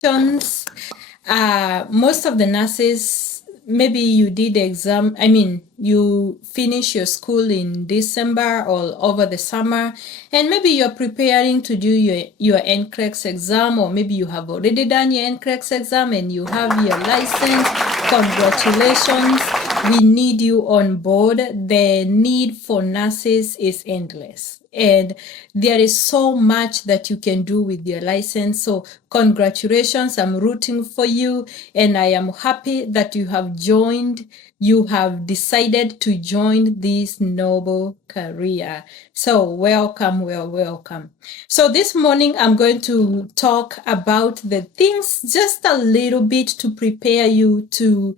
Questions. Most of the nurses, maybe you did the exam, you finish your school in December or over the summer, and maybe you're preparing to do your NCLEX exam, or maybe you have already done your NCLEX exam and you have your license. Congratulations. We need you on board. The need for nurses is endless. And there is so much that you can do with your license. So congratulations, I'm rooting for you, and I am happy that you have decided to join this noble career. So welcome, welcome. So this morning I'm going to talk about the things just a little bit to prepare you to,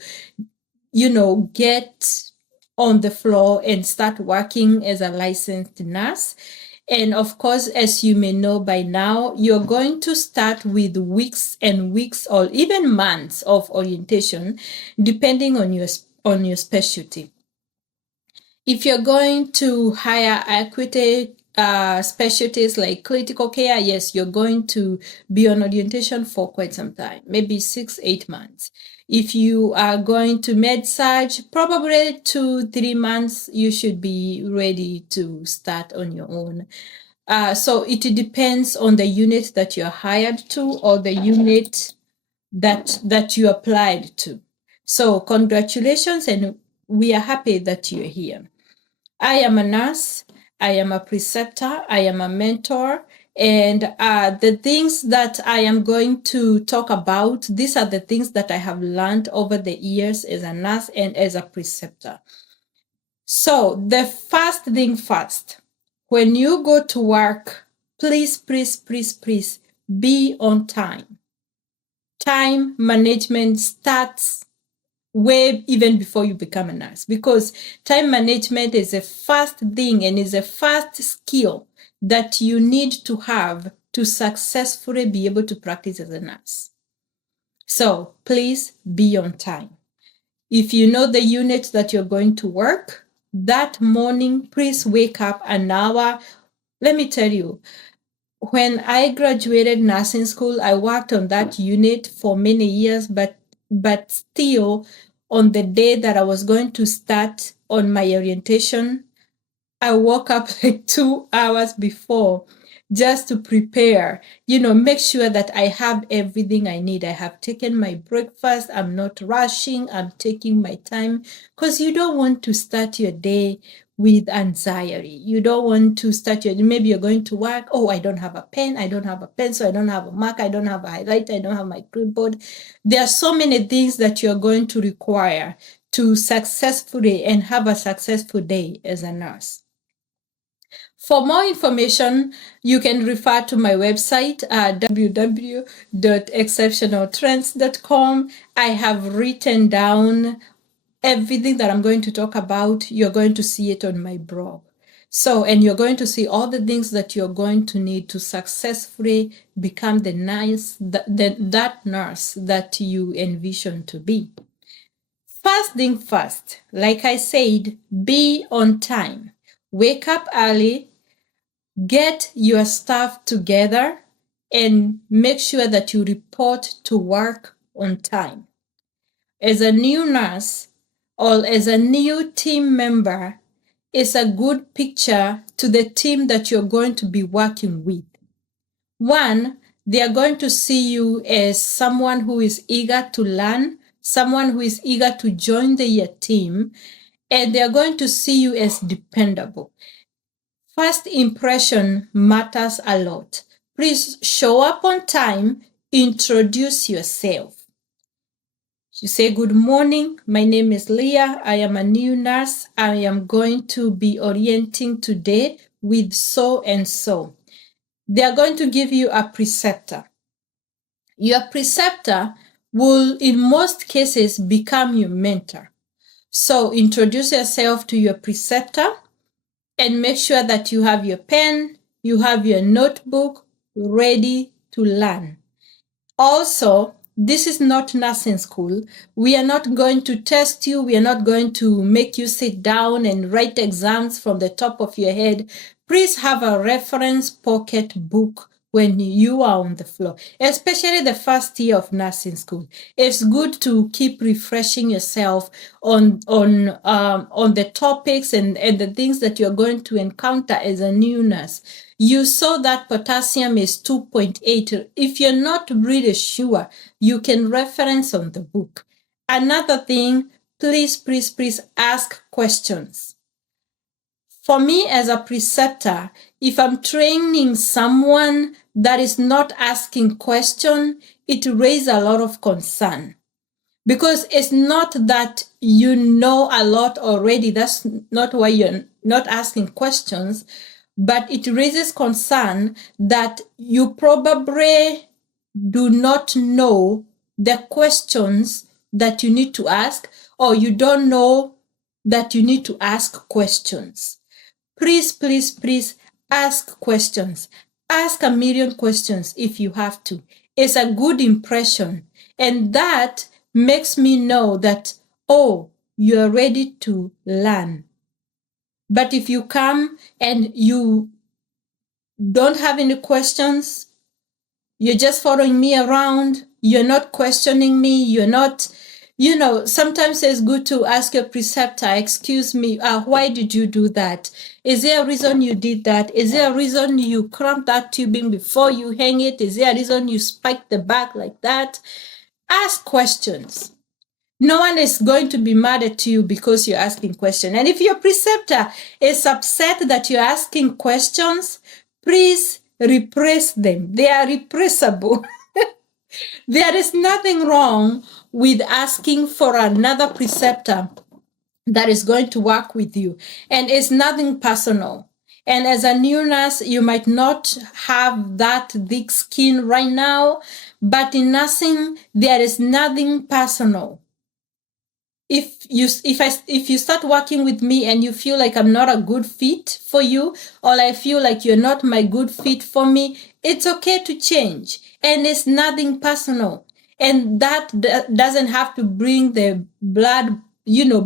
get on the floor and start working as a licensed nurse. And of course, as you may know by now, you're going to start with weeks and weeks or even months of orientation, depending on your specialty. If you're going to hire equity specialties like critical care, yes, you're going to be on orientation for quite some time, maybe 6-8 months. If you are going to med-surg, probably 2-3 months, you should be ready to start on your own. So it depends on the unit that you're hired to or the unit that you applied to. So congratulations, and we are happy that you're here. I am a nurse, I am a preceptor, I am a mentor, and the things that I am going to talk about, these are the things that I have learned over the years as a nurse and as a preceptor. So the first thing first, when you go to work, please be on time. Time management starts way even before you become a nurse, because time management is the first thing and is the first skill that you need to have to successfully be able to practice as a nurse. So please be on time. If you know the unit that you're going to work that morning, please wake up an hour. Let me tell you, when I graduated nursing school, I worked on that unit for many years, but still, on the day that I was going to start on my orientation, I woke up like 2 hours before just to prepare, make sure that I have everything I need. I have taken my breakfast. I'm not rushing. I'm taking my time, because you don't want to start your day with anxiety. You don't want to start maybe you're going to work. Oh, I don't have a pen. I don't have a pencil. I don't have a marker. I don't have a highlighter. I don't have my clipboard. There are so many things that you're going to require to successfully and have a successful day as a nurse. For more information, you can refer to my website, www.exceptionaltrends.com. I have written down everything that I'm going to talk about. You're going to see it on my blog. So, and you're going to see all the things that you're going to need to successfully become that nurse that you envision to be. First thing first, like I said, be on time. Wake up early, get your stuff together, and make sure that you report to work on time. As a new nurse or as a new team member, it's a good picture to the team that you're going to be working with. One, they are going to see you as someone who is eager to learn, someone who is eager to join their team, and they are going to see you as dependable. First impression matters a lot. Please show up on time, introduce yourself. You say, good morning, my name is Leah. I am a new nurse. I am going to be orienting today with so and so. They are going to give you a preceptor. Your preceptor will, in most cases, become your mentor. So introduce yourself to your preceptor and make sure that you have your pen, you have your notebook ready to learn. Also, this is not nursing school. We are not going to test you. We are not going to make you sit down and write exams from the top of your head. Please have a reference pocket book when you are on the floor, especially the first year of nursing school. It's good to keep refreshing yourself on the topics and the things that you're going to encounter as a new nurse. You saw that potassium is 2.8. If you're not really sure, you can reference on the book. Another thing, please ask questions. For me as a preceptor, if I'm training someone that is not asking question, it raises a lot of concern. Because it's not that you know a lot already. That's not why you're not asking questions. But it raises concern that you probably do not know the questions that you need to ask, or you don't know that you need to ask questions. Please ask questions. Ask a million questions if you have to. It's a good impression. And that makes me know that, oh, you're ready to learn. But if you come and you don't have any questions, you're just following me around, you're not questioning me, you're not, sometimes it's good to ask your preceptor, excuse me, why did you do that? Is there a reason you did that? Is there a reason you cramped that tubing before you hang it? Is there a reason you spiked the back like that? Ask questions. No one is going to be mad at you because you're asking questions. And if your preceptor is upset that you're asking questions, please repress them. They are repressible. There is nothing wrong with asking for another preceptor that is going to work with you. And it's nothing personal. And as a new nurse, you might not have that thick skin right now, but in nursing, there is nothing personal. If you start working with me and you feel like I'm not a good fit for you, or I feel like you're not my good fit for me, it's okay to change. And it's nothing personal. And that doesn't have to bring the blood,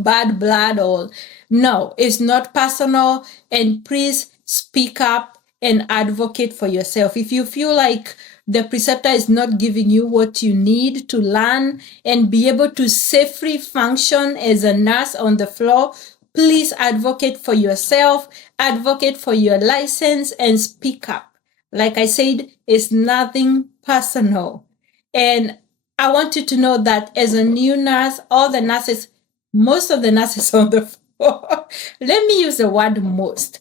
bad blood, or no, it's not personal. And please speak up and advocate for yourself. If you feel like the preceptor is not giving you what you need to learn and be able to safely function as a nurse on the floor, please advocate for yourself, advocate for your license, and speak up. Like I said, it's nothing personal. And I want you to know that as a new nurse, most of the nurses on the floor, let me use the word most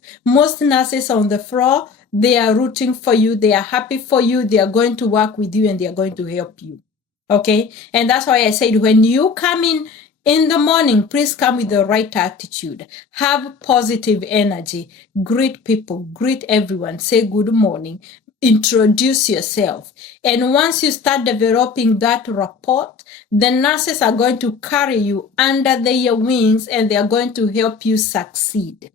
nurses on the floor, they are rooting for you. They are happy for you. They are going to work with you and they are going to help you. Okay? And that's why I said when you come in the morning, please come with the right attitude. Have positive energy. Greet people. Greet everyone. Say good morning. Introduce yourself. And once you start developing that rapport, the nurses are going to carry you under their wings and they are going to help you succeed.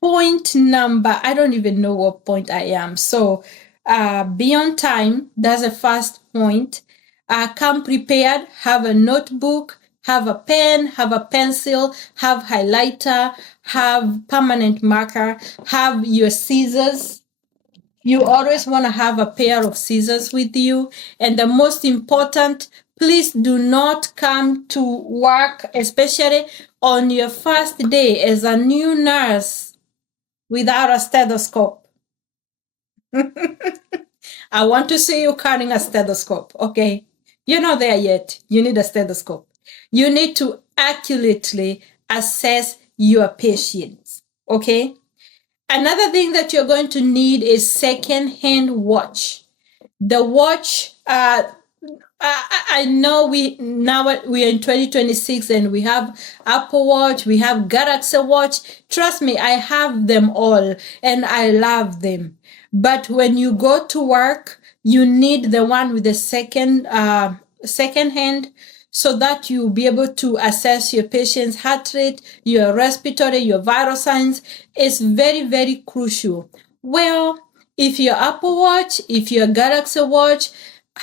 Point number, I don't even know what point I am. So be on time. That's the first point. Come prepared. Have a notebook, have a pen, have a pencil, have highlighter, have permanent marker, have your scissors. You always want to have a pair of scissors with you. And the most important, please do not come to work, especially on your first day as a new nurse, without a stethoscope. I want to see you carrying a stethoscope, okay? You're not there yet. You need a stethoscope. You need to accurately assess your patients, okay? Another thing that you're going to need is second-hand watch. The watch, I know we are in 2026 and we have Apple Watch, we have Galaxy Watch. Trust me, I have them all and I love them. But when you go to work, you need the one with the second hand, so that you'll be able to assess your patient's heart rate, your respiratory, your vital signs. It's very, very crucial. Well, if your Apple Watch, if your Galaxy Watch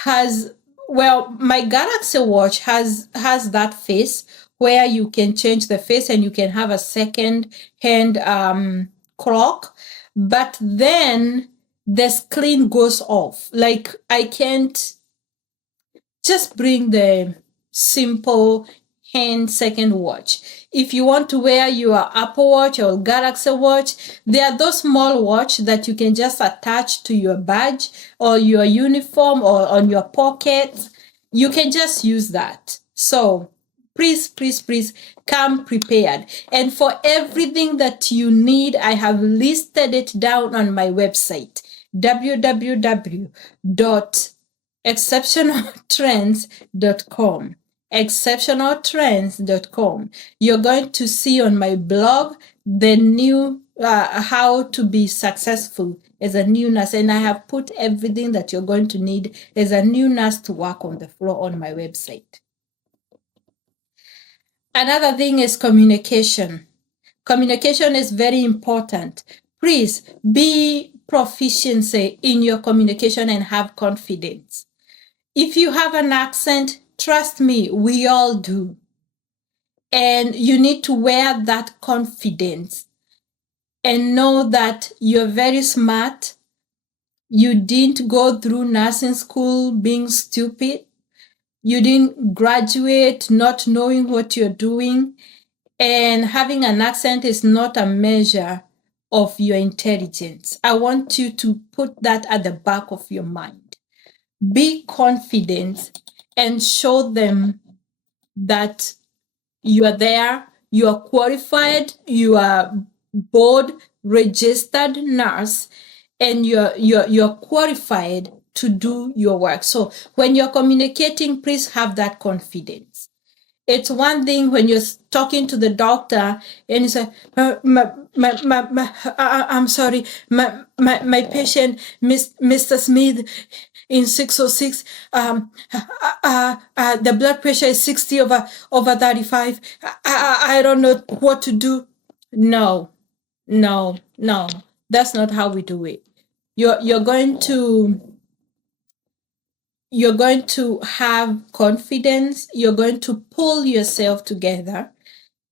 my Galaxy Watch has that face where you can change the face and you can have a second hand clock. But then the screen goes off. Like I can't just bring the simple hand second watch. If you want to wear your Apple Watch or Galaxy Watch, there are those small watch that you can just attach to your badge or your uniform or on your pocket. You can just use that. So please, please, please come prepared. And for everything that you need, I have listed it down on my website, www.exceptionaltrends.com. exceptionaltrends.com. You're going to see on my blog the new how to be successful as a new nurse, and I have put everything that you're going to need as a new nurse to work on the floor on my website. Another thing is communication. Communication is very important. Please be proficiency in your communication and have confidence. If you have an accent, trust me, we all do. And you need to wear that confidence and know that you're very smart. You didn't go through nursing school being stupid. You didn't graduate not knowing what you're doing. And having an accent is not a measure of your intelligence. I want you to put that at the back of your mind. Be confident and show them that you are there, you are qualified, you are board registered nurse, and you're qualified to do your work. So when you're communicating, please have that confidence. It's one thing when you're talking to the doctor and you say, I'm sorry, my patient, Mr. Smith, in 606, the blood pressure is 60 over 35. I don't know what to do. No, that's not how we do it. You're going to have confidence. You're going to pull yourself together.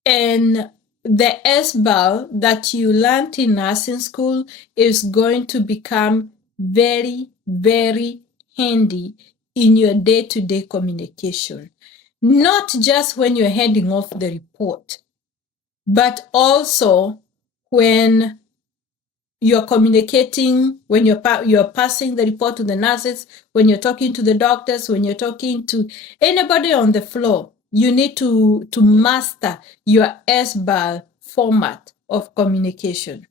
And the SBAL that you learned in nursing school is going to become very, very handy in your day-to-day communication. Not just when you're handing off the report, but also when you're communicating, when you're passing the report to the nurses, when you're talking to the doctors, when you're talking to anybody on the floor. You need to master your SBAL format of communication.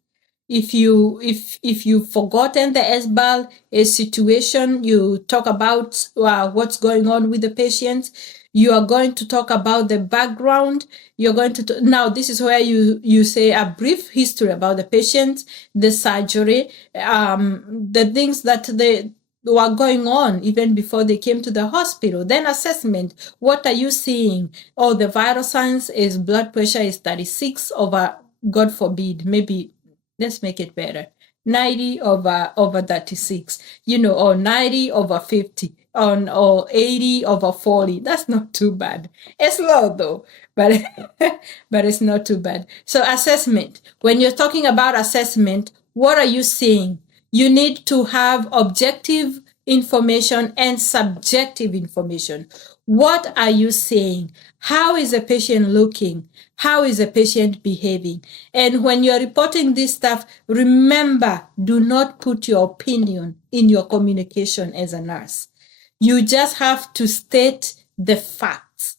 If you've forgotten the SBAL, a situation, you talk about what's going on with the patient. You are going to talk about the background. You're going to now this is where you say a brief history about the patient, the surgery, the things that they were going on even before they came to the hospital. Then assessment. What are you seeing? Oh, the vital signs is blood pressure is 36 over, God forbid, maybe let's make it better, 90 over 36, or 90 over 50, or 80 over 40. That's not too bad. It's low though, but but it's not too bad. So assessment. When you're talking about assessment, what are you seeing? You need to have objective information and subjective information. What are you saying? How is a patient looking? How is a patient behaving? And when you're reporting this stuff, remember, do not put your opinion in your communication as a nurse. You just have to state the facts.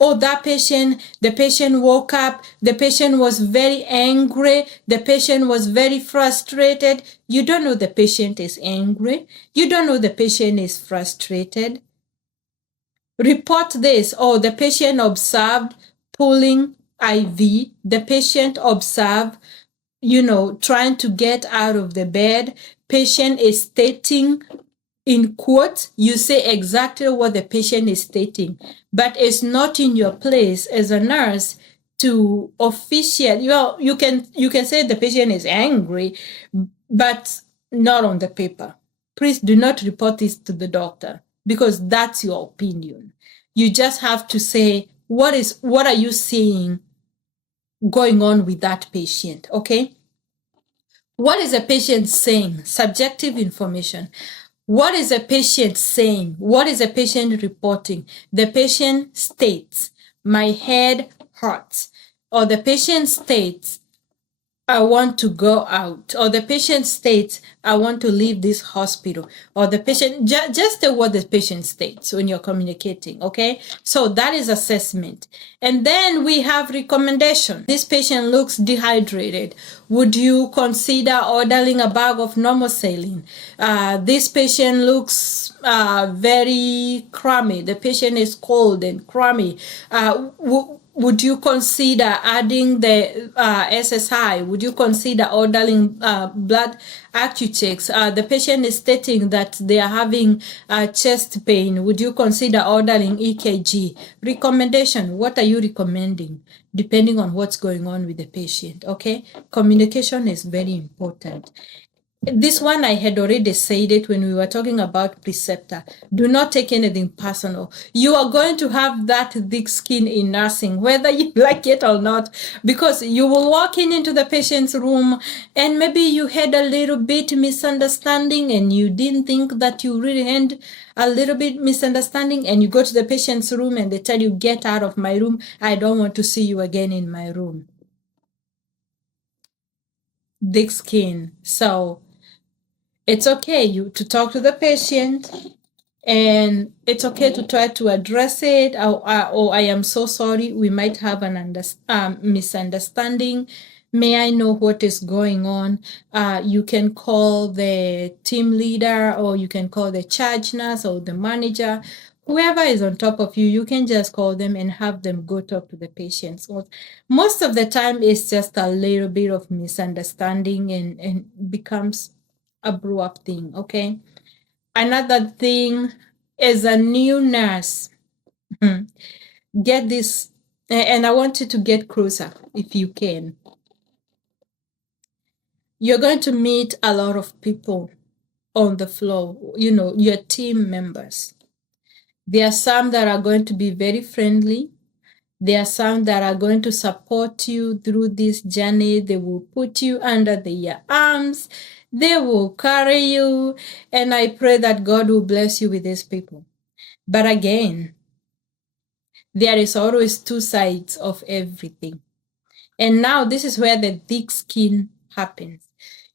Oh, the patient woke up, the patient was very angry, the patient was very frustrated. You don't know the patient is angry. You don't know the patient is frustrated. Report this. Oh, the patient observed pulling IV. The patient observed, trying to get out of the bed. Patient is stating in quotes, you say exactly what the patient is stating, but it's not in your place as a nurse to officially, you can say the patient is angry, but not on the paper. Please do not report this to the doctor because that's your opinion. You just have to say, what are you seeing going on with that patient, okay? What is the patient saying? Subjective information. What is the patient saying? What is the patient reporting? The patient states, my head hurts. Or the patient states, I want to go out. Or the patient states, I want to leave this hospital. Or the patient, just what the patient states when you're communicating, okay? So that is assessment. And then we have recommendation. This patient looks dehydrated. Would you consider ordering a bag of normal saline? This patient looks very crummy. The patient is cold and crummy. Would you consider adding the SSI? Would you consider ordering blood accu-checks? The patient is stating that they are having chest pain. Would you consider ordering EKG? Recommendation, what are you recommending? Depending on what's going on with the patient, okay? Communication is very important. This one I had already said it when we were talking about preceptor. Do not take anything personal. You are going to have that thick skin in nursing, whether you like it or not, because you will walk into the patient's room and maybe you had a little bit misunderstanding and you didn't think that you really had a little bit misunderstanding, and you go to the patient's room and they tell you, get out of my room. I don't want to see you again in my room. Thick skin. So it's okay to talk to the patient, and it's okay to try to address it. I am so sorry, we might have an misunderstanding. May I know what is going on? You can call the team leader, or you can call the charge nurse or the manager. Whoever is on top of you, you can just call them and have them go talk to the patients. Most of the time, it's just a little bit of misunderstanding and becomes a brew up thing, okay? Another thing is a new nurse. Get this, and I want you to get closer if you can. You're going to meet a lot of people on the floor, your team members. There are some that are going to be very friendly. There are some that are going to support you through this journey. They will put you under their arms. They will carry you. And I pray that God will bless you with these people. But again, there is always two sides of everything. And now this is where the thick skin happens.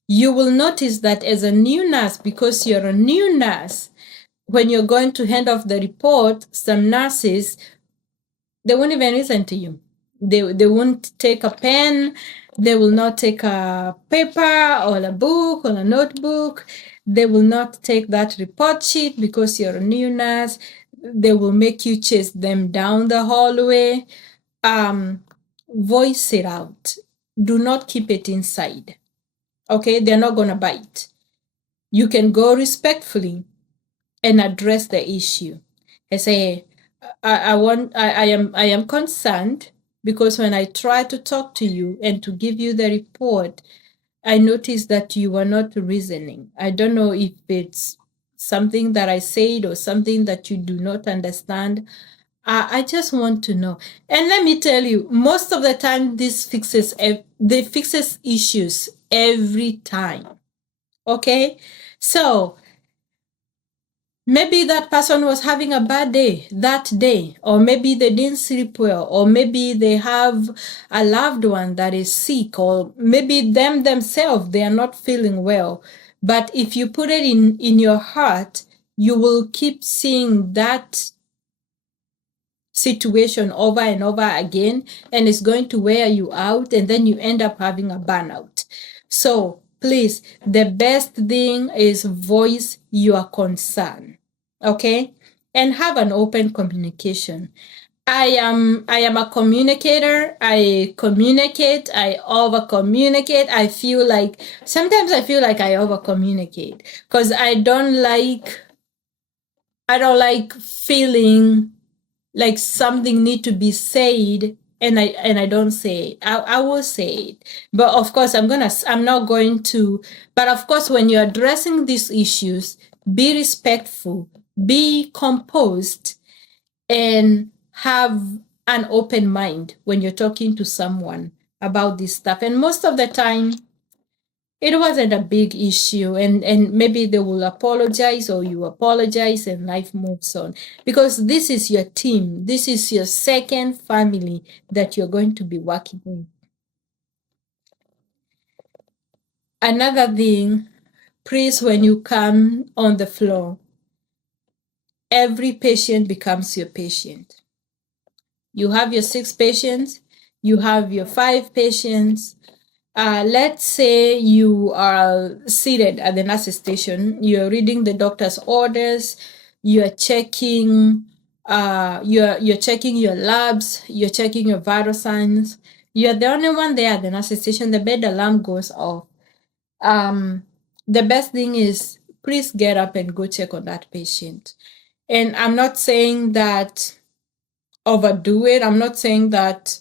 You will notice that as a new nurse, because you're a new nurse, when you're going to hand off the report, some nurses, they won't even listen to you. They won't take a pen. They will not take a paper or a book or a notebook. They will not take that report sheet because you're a new nurse. They will make you chase them down the hallway. Voice it out. Do not keep it inside. Okay, they're not gonna bite. You can go respectfully and address the issue and say, I am concerned because when I try to talk to you and to give you the report, I noticed that you were not reasoning. I don't know if it's something that I said or something that you do not understand. I just want to know. And let me tell you, most of the time, they fixes issues every time. Okay, so maybe that person was having a bad day that day, or maybe they didn't sleep well, or maybe they have a loved one that is sick, or maybe themselves, they are not feeling well. But if you put it in your heart, you will keep seeing that situation over and over again, and it's going to wear you out, and then you end up having a burnout. So please, the best thing is voice your concern, okay? And have an open communication. I am a communicator. I communicate. I over communicate. Sometimes I feel like I over communicate because I don't like feeling like something need to be said and I don't say it. I will say it, but of course I'm not going to. But of course, when you're addressing these issues, be respectful, be composed, and have an open mind when you're talking to someone about this stuff. And most of the time, it wasn't a big issue, and maybe they will apologize or you apologize and life moves on, because this is your team, this is your second family that you're going to be working with. Another thing, please, when you come on the floor, every patient becomes your patient. You have your 6 patients, you have your 5 patients. Let's say you are seated at the nurse's station, you're reading the doctor's orders, you're checking you're checking your labs, you're checking your vital signs. You're the only one there at the nurse's station, the bed alarm goes off. The best thing is, please get up and go check on that patient. And I'm not saying that overdo it. I'm not saying that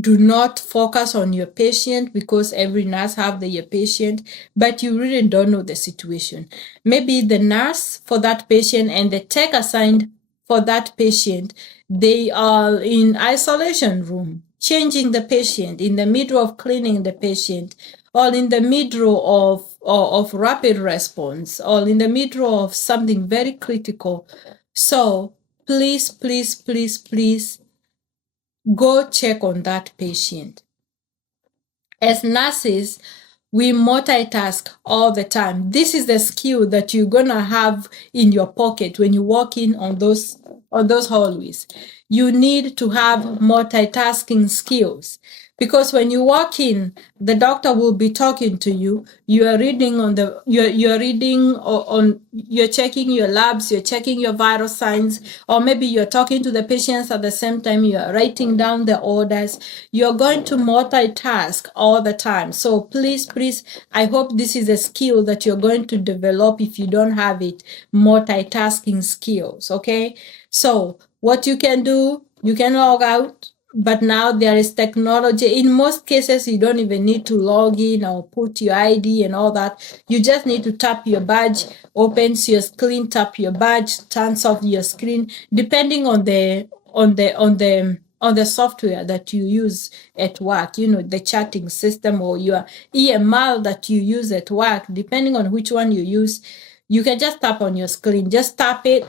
do not focus on your patient, because every nurse have your patient, but you really don't know the situation. Maybe the nurse for that patient and the tech assigned for that patient, they are in isolation room, changing the patient in the middle of cleaning the patient, or in the middle of rapid response, or in the middle of something very critical. So please, please, please, please, go check on that patient. As nurses, we multitask all the time. This is the skill that you're gonna have in your pocket when you walk in on those hallways. You need to have multitasking skills, because when you walk in, the doctor will be talking to you. You are reading you're checking your labs, you're checking your vital signs, or maybe you're talking to the patients at the same time you're writing down the orders. You're going to multitask all the time. So please, please, I hope this is a skill that you're going to develop if you don't have it, multitasking skills, okay? So what you can do, you can log out, but now there is technology. In most cases, you don't even need to log in or put your ID and all that. You just need to tap your badge, opens your screen, tap your badge, turns off your screen, depending on the software that you use at work, the chatting system or your EMR that you use at work, depending on which one you use. You can just tap on your screen, just tap it,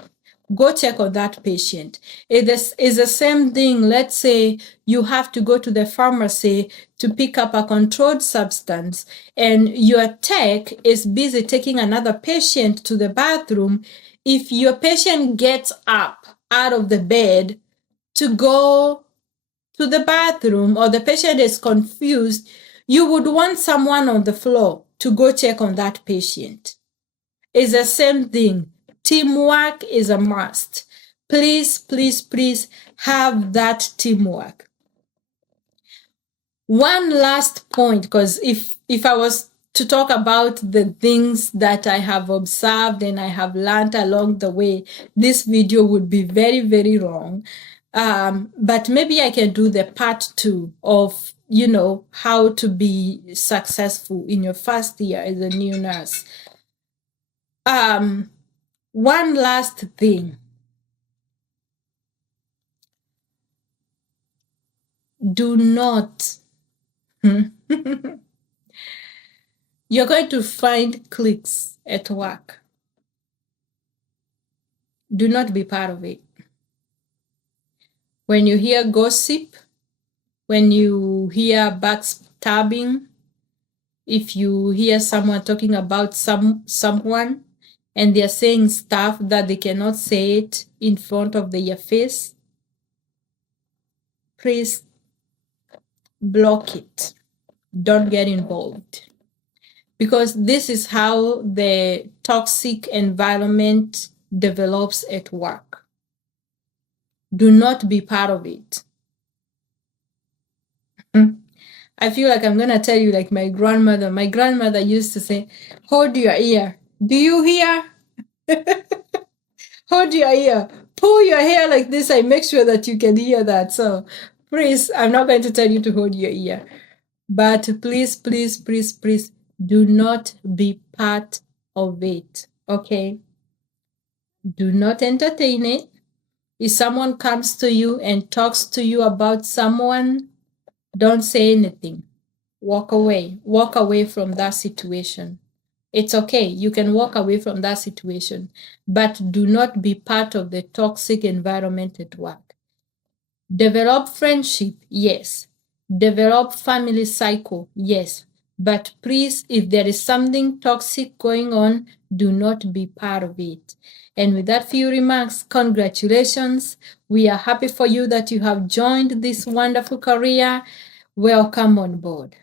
go check on that patient. It is the same thing. Let's say you have to go to the pharmacy to pick up a controlled substance, and your tech is busy taking another patient to the bathroom. If your patient gets up out of the bed to go to the bathroom, or the patient is confused, you would want someone on the floor to go check on that patient. It's the same thing. Teamwork is a must. Please, please, please have that teamwork. One last point, because if I was to talk about the things that I have observed and I have learned along the way, this video would be very, very long. But maybe I can do the part 2 of, how to be successful in your first year as a new nurse. One last thing. Do not. You're going to find cliques at work. Do not be part of it. When you hear gossip, when you hear backstabbing, if you hear someone talking about someone and they're saying stuff that they cannot say it in front of your face, please block it. Don't get involved. Because this is how the toxic environment develops at work. Do not be part of it. I feel like I'm going to tell you like my grandmother. My grandmother used to say, hold your ear. Do you hear? Hold your ear. Pull your hair like this. I make sure that you can hear that. So please, I'm not going to tell you to hold your ear. But please, please, please, please, do not be part of it, okay? Do not entertain it. If someone comes to you and talks to you about someone, don't say anything. walk away. Walk away from that situation. It's okay. You can walk away from that situation, but do not be part of the toxic environment at work. Develop friendship, yes. Develop family cycle, yes. But please, if there is something toxic going on, do not be part of it. And with that few remarks, congratulations. We are happy for you that you have joined this wonderful career. Welcome on board.